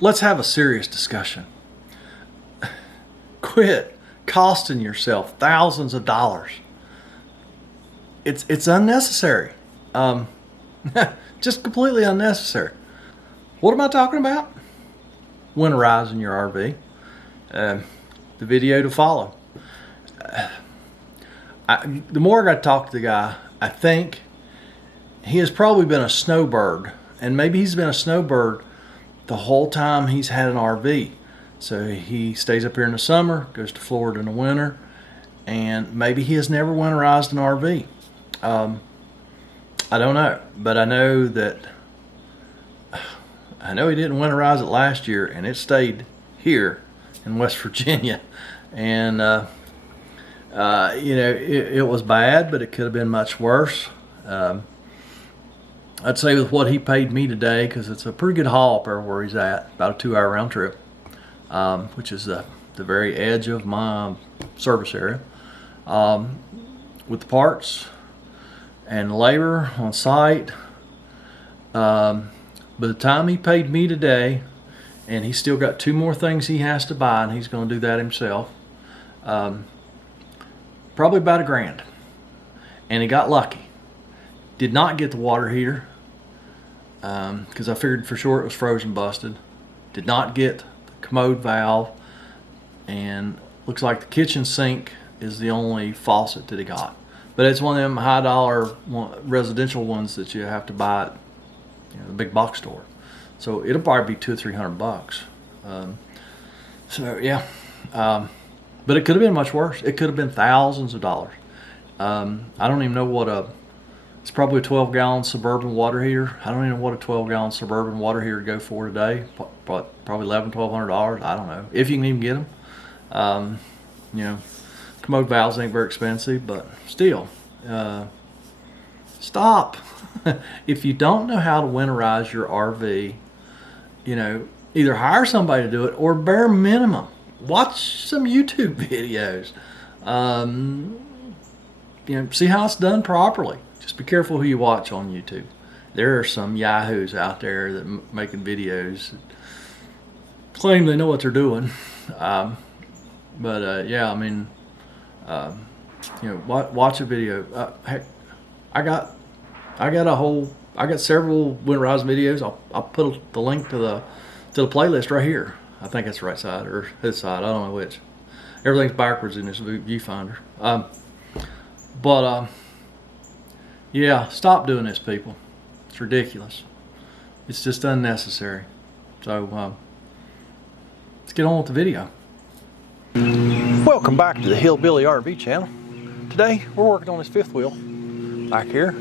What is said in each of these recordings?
let's have a serious discussion. Quit costing yourself thousands of dollars. It's unnecessary. Just completely unnecessary. What am I talking about? Winterizing your RV. The video to follow. The more I got to talk to the guy, I think he has probably been a snowbird, and maybe he's been a snowbird the whole time he's had an RV. So he stays up here in the summer, goes to Florida in the winter, and maybe he has never winterized an RV. I don't know, but I know he didn't winterize it last year, and it stayed here in West Virginia, and it was bad, but it could have been much worse. I'd say with what he paid me today, because it's a pretty good haul up there where he's at, about a 2-hour round trip, which is the very edge of my service area, with the parts and labor on site. By the time he paid me today, and he's still got 2 more things he has to buy, and he's going to do that himself, probably about $1,000. And he got lucky. Did not get the water heater, because I figured for sure it was frozen busted. Did not get the commode valve, and looks like the kitchen sink is the only faucet that he got. But it's one of them high dollar residential ones that you have to buy at the big box store. So it'll probably be $200 or $300. So yeah, but it could have been much worse. It could have been thousands of dollars. I don't even know it's probably a 12-gallon Suburban water heater. I don't even know what a 12-gallon Suburban water heater would go for today. Probably $1,100-$1,200. I don't know if you can even get them. Commode valves ain't very expensive, but still, stop. If you don't know how to winterize your RV, either hire somebody to do it, or bare minimum, watch some YouTube videos. See how it's done properly. Just be careful who you watch on YouTube. There are some yahoos out there that making videos that claim they know what they're doing. Watch a video. Heck, I got several winterized videos. I'll put the link to the playlist right here. I think it's the right side or his side. I don't know which. Everything's backwards in this viewfinder. Yeah, stop doing this, people. It's ridiculous. It's just unnecessary. So let's get on with the video. Welcome back to the Hillbilly RV channel. Today we're working on this 5th wheel back here.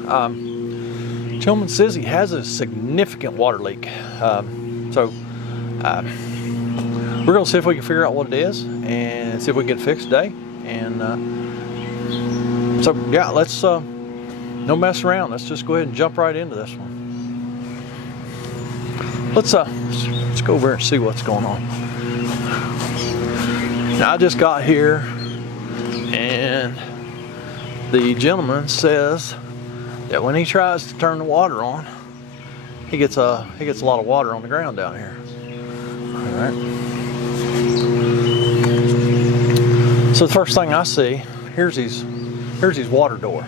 Gentleman says he has a significant water leak. We're going to see if we can figure out what it is and see if we can get it fixed today. And let's no mess around. Let's just go ahead and jump right into this one. Let's go over and see what's going on. Now, I just got here, and the gentleman says that when he tries to turn the water on, he gets a lot of water on the ground down here. All right. So the first thing I see, here's his water door.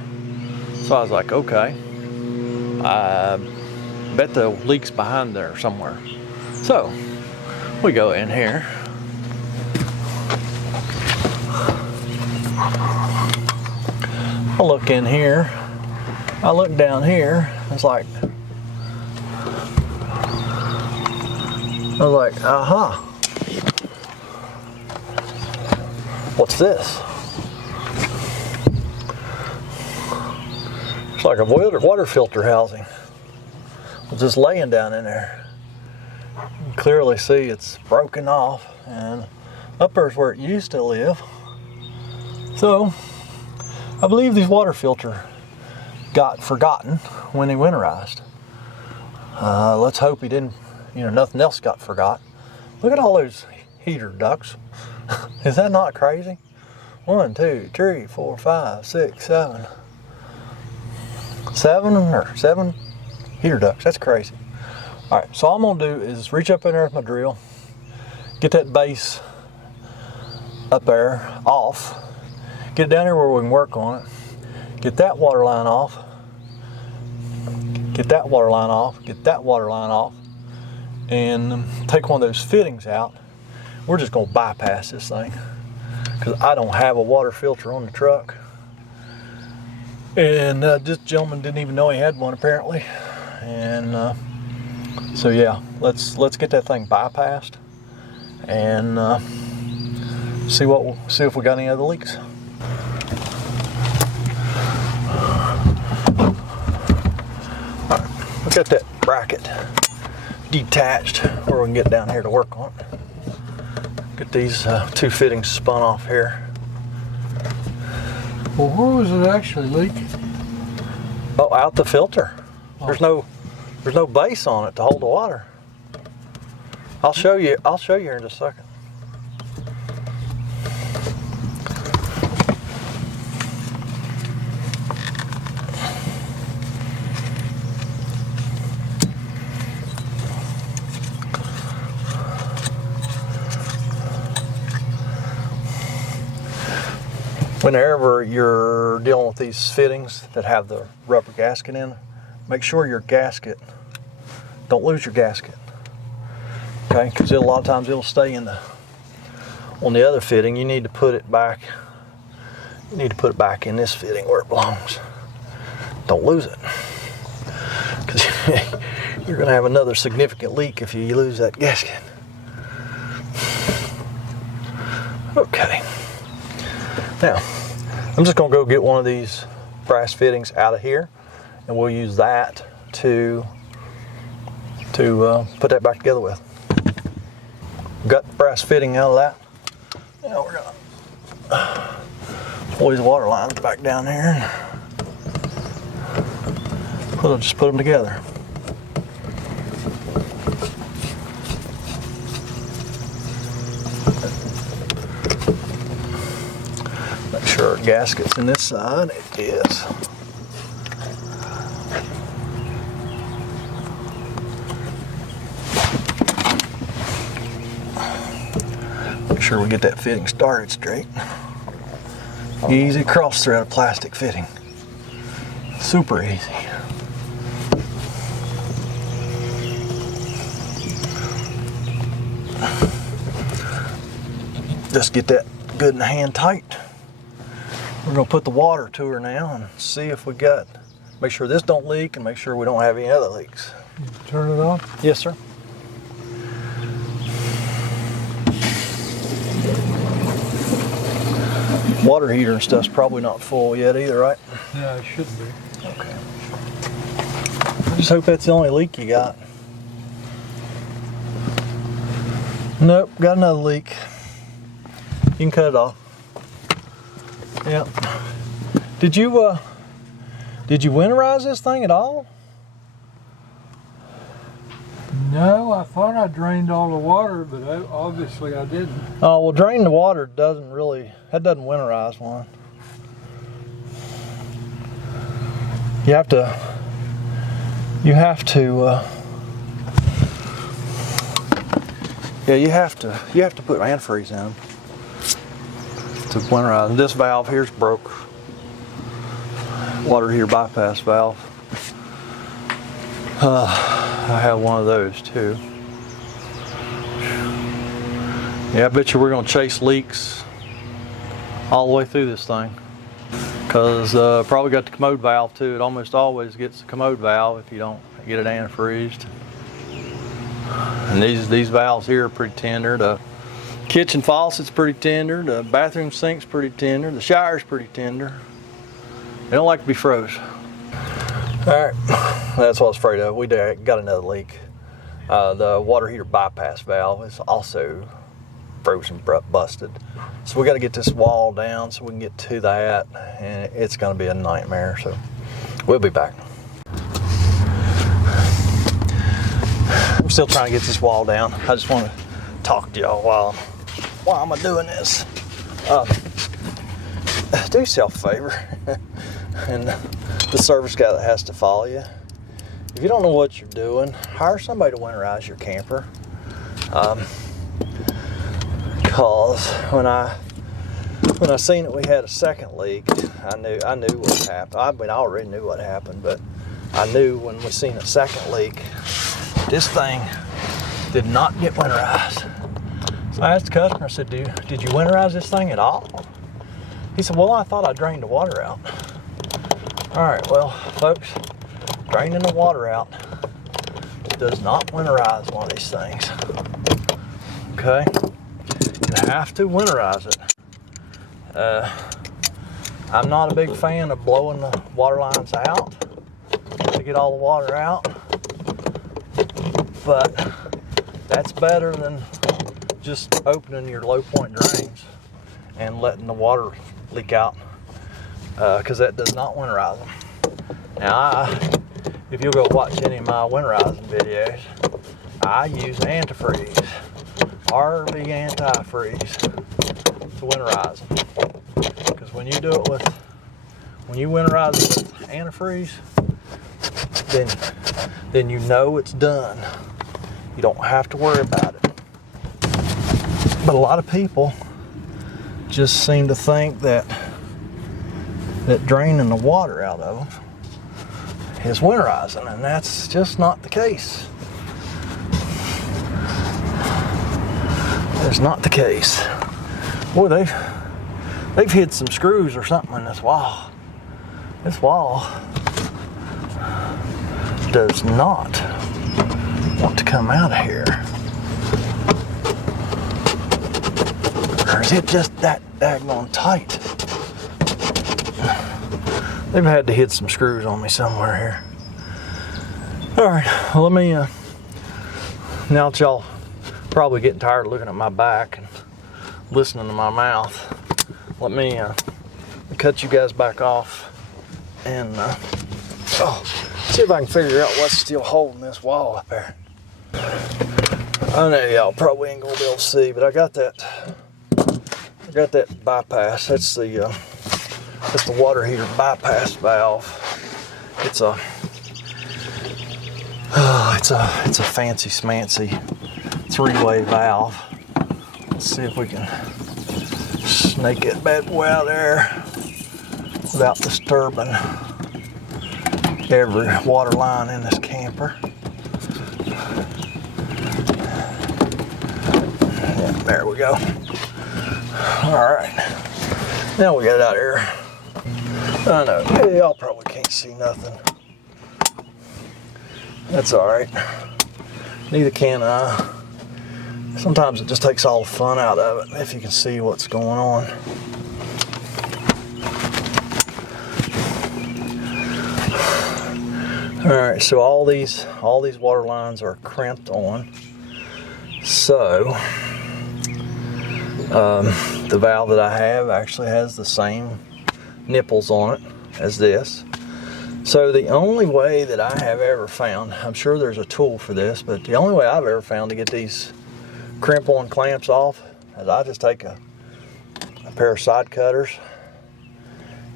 So I was like, okay, I bet the leak's behind there somewhere. So we go in here. I look in here. I look down here. I was like, uh-huh. What's this? It's like a water filter housing. It's just laying down in there. You can clearly see it's broken off, and up there's where it used to live. So I believe this water filter got forgotten when he winterized. Let's hope he didn't, nothing else got forgot. Look at all those heater ducts. Is that not crazy? 1, 2, 3, 4, 5, 6, 7. 7 heater ducts. That's crazy. All right, so all I'm gonna do is reach up in there with my drill, get that base up there off, get it down here where we can work on it, get that water line off, get that water line off, get that water line off, and take one of those fittings out. We're just gonna bypass this thing because I don't have a water filter on the truck. And this gentleman didn't even know he had one apparently. And so yeah, let's get that thing bypassed and see if we got any other leaks. All right, we got that bracket detached where we can get down here to work on it. Get these two fittings spun off here. Well, where was it actually leaking? Oh, out the filter. There's no base on it to hold the water. I'll show you here in just a second. Whenever you're dealing with these fittings that have the rubber gasket in, make sure your gasket, don't lose your gasket, okay? Because a lot of times it'll stay on the other fitting. You need to put it back. You need to put it back in this fitting where it belongs. Don't lose it, because you're going to have another significant leak if you lose that gasket. Okay. Now, I'm just going to go get one of these brass fittings out of here, and we'll use that to put that back together with. Got the brass fitting out of that. Now we're going to pull these water lines back down here, and we'll just put them together. Make sure our gasket's in this side. It is. Make sure we get that fitting started straight. Easy cross thread of plastic fitting. Super easy. Just get that good in the hand tight. We're going to put the water to her now and see if we got, make sure this don't leak and make sure we don't have any other leaks. Turn it off? Yes, sir. Water heater and stuff's probably not full yet either, right? Yeah, it should be. Okay. I just hope that's the only leak you got. Nope, got another leak. You can cut it off. Yep. Did you winterize this thing at all? No, I thought I drained all the water, but obviously I didn't. Oh, well, draining the water doesn't winterize one. You have to put antifreeze in them to winterize. And this valve here's broke. Water heater bypass valve. I have one of those too. Yeah, I bet you we're gonna chase leaks all the way through this thing. Cause probably got the commode valve too. It almost always gets the commode valve if you don't get it antifreezed. And these valves here are pretty tender. The kitchen faucet's pretty tender. The bathroom sink's pretty tender. The shower's pretty tender. They don't like to be froze. All right, that's what I was afraid of. We got another leak. The water heater bypass valve is also frozen, busted. So we got to get this wall down so we can get to that, and it's going to be a nightmare. So we'll be back. I'm still trying to get this wall down. I just want to talk to y'all while I'm doing this. Do yourself a favor, and the service guy that has to follow you, if you don't know what you're doing, hire somebody to winterize your camper. Because when I seen that we had a second leak, I knew what happened. I mean, I already knew what happened, but I knew when we seen a second leak, this thing did not get winterized. So I asked the customer, I said, did you winterize this thing at all? He said, well, I thought I drained the water out. All right, well, folks, draining the water out does not winterize one of these things. Okay? You have to winterize it. I'm not a big fan of blowing the water lines out to get all the water out, but that's better than just opening your low point drains and letting the water leak out, because that does not winterize them. Now, if you'll go watch any of my winterizing videos, I use antifreeze, RV antifreeze, to winterize them. Because when you winterize it with antifreeze, then you know it's done. You don't have to worry about it. But a lot of people just seem to think that draining the water out of them is winterizing, and that's just not the case. That's not the case. Boy, they've hid some screws or something in this wall. This wall does not want to come out of here. Or is it just that daggone tight? They've had to hit some screws on me somewhere here. All right, well, let me, now that y'all probably getting tired of looking at my back and listening to my mouth, let me cut you guys back off and see if I can figure out what's still holding this wall up there. I know y'all probably ain't gonna be able to see, but I got that bypass. That's the water heater bypass valve. It's a fancy smancy 3-way valve. Let's see if we can snake that bad boy out there without disturbing every water line in this camper. Yeah, there we go. All right, now we got it out here. I know, y'all probably can't see nothing. That's all right. Neither can I. Sometimes it just takes all the fun out of it if you can see what's going on. All right, so all these water lines are crimped on. So the valve that I have actually has the same nipples on it as this. So the only way that I have ever found, I'm sure there's a tool for this, but the only way I've ever found to get these crimp-on clamps off is I just take a pair of side cutters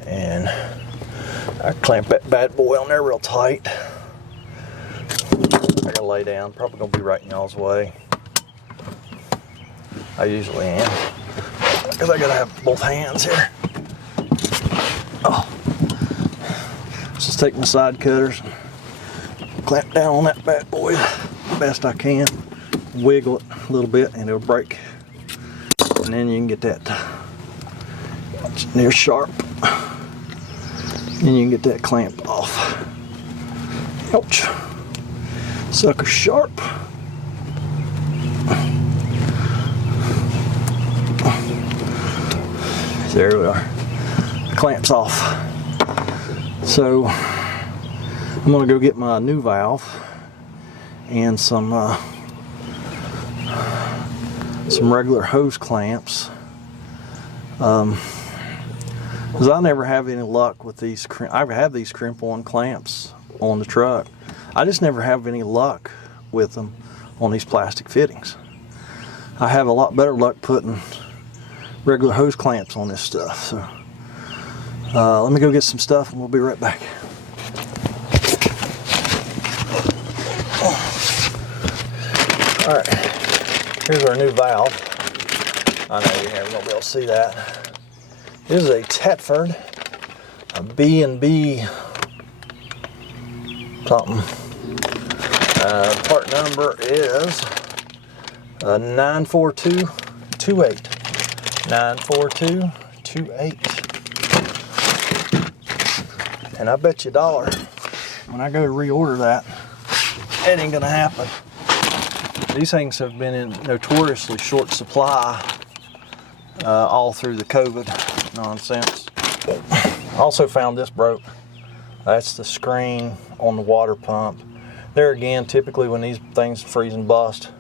and I clamp that bad boy on there real tight. I gotta lay down, probably gonna be right in y'all's way. I usually am, because I gotta have both hands here. Oh. Just take my side cutters, clamp down on that bad boy the best I can, wiggle it a little bit and it'll break. And then you can get that near sharp. And you can get that clamp off. Ouch. Sucker sharp. There we are. Clamps off. So I'm gonna go get my new valve and some regular hose clamps. Because I never have any luck with these. I have these crimp-on clamps on the truck. I just never have any luck with them on these plastic fittings. I have a lot better luck putting regular hose clamps on this stuff. So let me go get some stuff and we'll be right back. Here's our new valve. I know you're never gonna be able to see that. This is a Tetford, a B&B something. Part number is 94228. 94228. And I bet you $1, when I go to reorder that, it ain't gonna happen. These things have been in notoriously short supply all through the COVID nonsense. Also found this broke. That's the screen on the water pump. There again, typically when these things freeze and bust,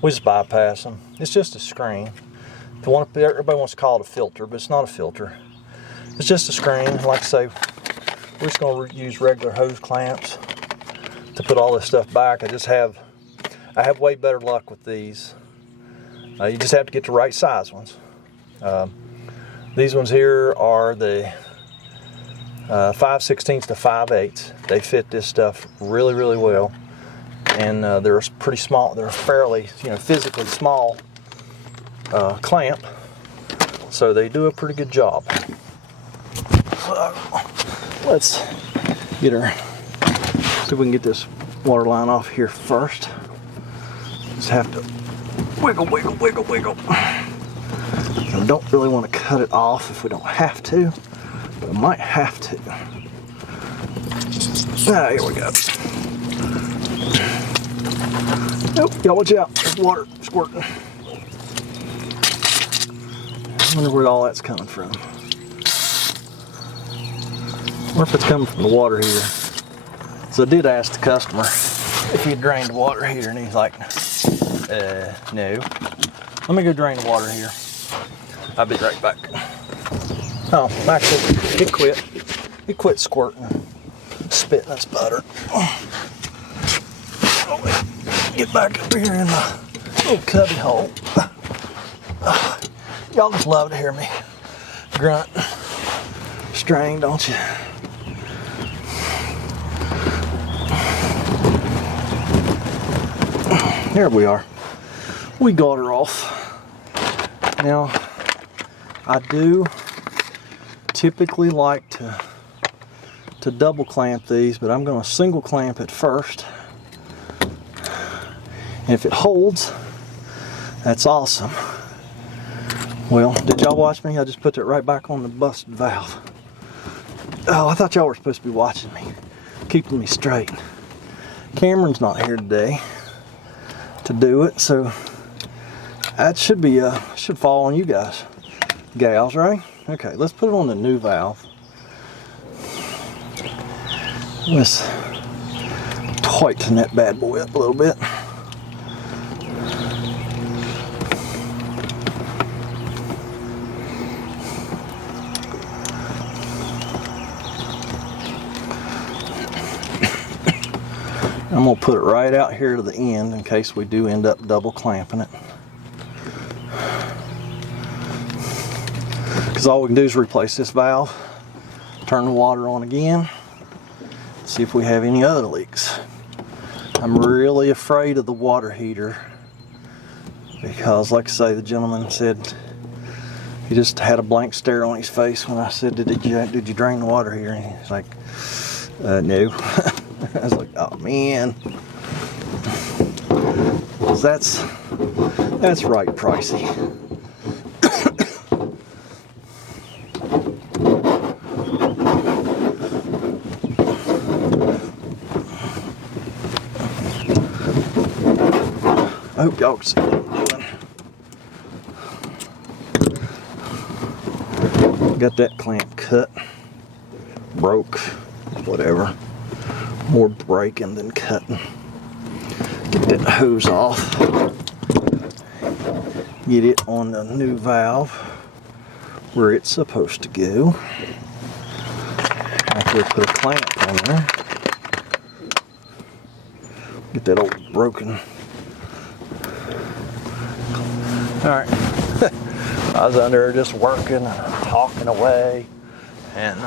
we just bypass them. It's just a screen. Everybody wants to call it a filter, but it's not a filter. It's just a screen. Like I say, we're just going to use regular hose clamps to put all this stuff back. I have way better luck with these. You just have to get the right size ones. These ones here are the 5/16 to 5/8. They fit this stuff really, really well, and they're pretty small. They're fairly, physically small clamp, so they do a pretty good job. So let's get her. See if we can get this water line off here first. Just have to wiggle, wiggle, wiggle, wiggle. I don't really want to cut it off if we don't have to, but I might have to. Ah, here we go. Nope, y'all watch out. There's water squirting. I wonder where all that's coming from. Or if it's coming from the water heater. So I did ask the customer if he drained the water heater, and he's like, no. Let me go drain the water heater. I'll be right back. Oh, actually, it quit. It quit squirting, spitting its butter. Oh, get back up here in the little cubby hole. Y'all just love to hear me grunt, strain, don't you? Here we are. We got her off. Now, I do typically like to double clamp these, but I'm going to single clamp it first. And if it holds, that's awesome. Well, did y'all watch me? I just put it right back on the busted valve. Oh, I thought y'all were supposed to be watching me, keeping me straight. Cameron's not here today to do it, so that should fall on you guys, gals, right? Okay, let's put it on the new valve. Let's tighten that bad boy up a little bit. I'm going to put it right out here to the end in case we do end up double clamping it. Because all we can do is replace this valve, turn the water on again, see if we have any other leaks. I'm really afraid of the water heater because, like I say, the gentleman said he just had a blank stare on his face when I said, did you drain the water heater? And he's like, no. I was like, oh man, that's right pricey. I hope y'all can see what I'm doing. Got that clamp cut, broke, whatever. More breaking than cutting. Get that hose off. Get it on the new valve where it's supposed to go. After we put a clamp on there. Get that old broken. Alright. I was under there just working, talking away, and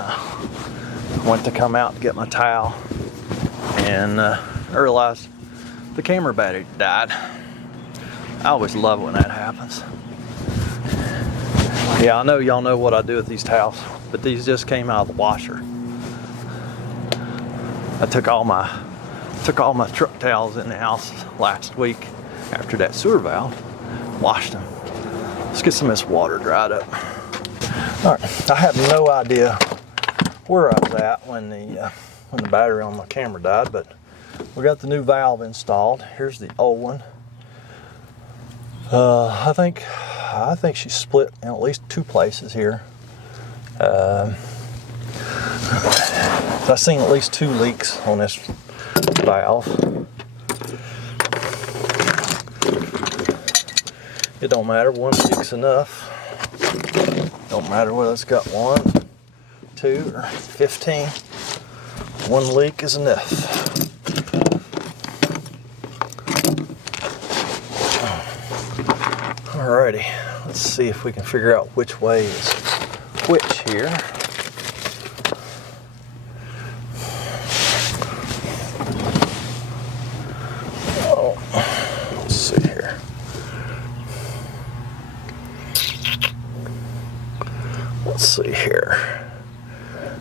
went to come out and get my towel. And I realized the camera battery died. I always love it when that happens. Yeah, I know y'all know what I do with these towels, but these just came out of the washer. I took all my truck towels in the house last week after that sewer valve, washed them. Let's get some of this water dried up. All right, I had no idea where I was at when the battery on my camera died, but we got the new valve installed. Here's the old one. I think she's split in at least 2 places here. I've seen at least 2 leaks on this valve. It don't matter, 1 leak's enough. Don't matter whether it's got 1, 2, or 15. 1 leak is enough. Alrighty, let's see if we can figure out which way is which here. Oh, let's see here. Let's see here.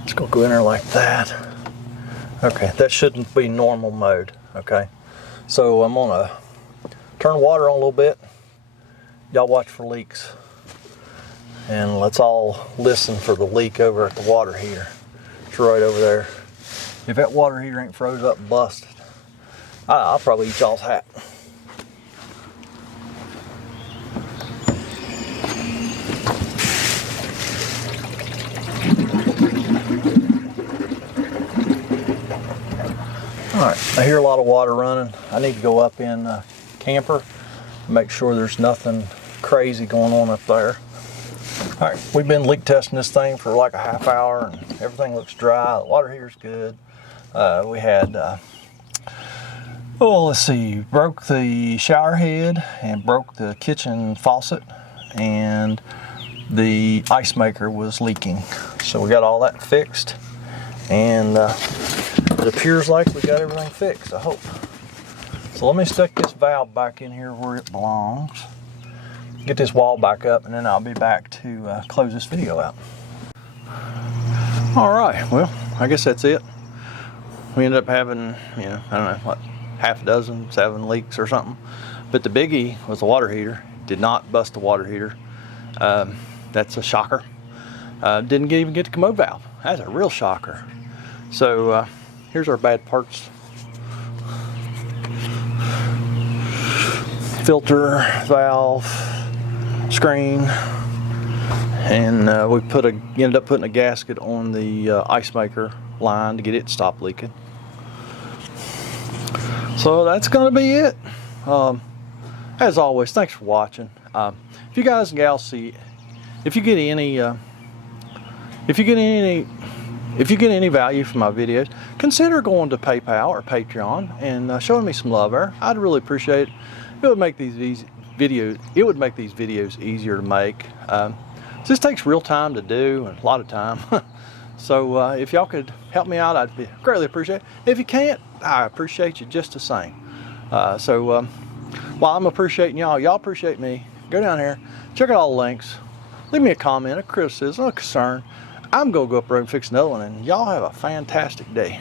It's gonna go in there like that. Okay, that shouldn't be normal mode, okay? So I'm gonna turn the water on a little bit. Y'all watch for leaks. And let's all listen for the leak over at the water heater. It's right over there. If that water heater ain't froze up and busted, I'll probably eat y'all's hat. Alright, I hear a lot of water running. I need to go up in camper, make sure there's nothing crazy going on up there. Alright, we've been leak testing this thing for like a half hour and everything looks dry. The water heater's good. We had, let's see, broke the shower head and broke the kitchen faucet, and the ice maker was leaking. So we got all that fixed, and it appears like we got everything fixed, I hope. So let me stick this valve back in here where it belongs. Get this wall back up, and then I'll be back to close this video out. All right, well, I guess that's it. We ended up having, I don't know, what, half a dozen, 7 leaks or something. But the biggie was the water heater. Did not bust the water heater. That's a shocker. Didn't even get the commode valve. That's a real shocker. So here's our bad parts. Filter, valve, screen, and we ended up putting a gasket on the ice maker line to get it to stop leaking. So that's gonna be it. As always, thanks for watching. If you guys and gals see, if you get any value from my videos, consider going to PayPal or Patreon and showing me some love there. I'd really appreciate it. It would make these videos easier to make. This takes real time to do, and a lot of time. So if y'all could help me out, I'd greatly appreciate it. If you can't, I appreciate you just the same. While I'm appreciating y'all appreciate me. Go down here, check out all the links, leave me a comment, a criticism, a concern. I'm gonna go up there and fix another one, and y'all have a fantastic day.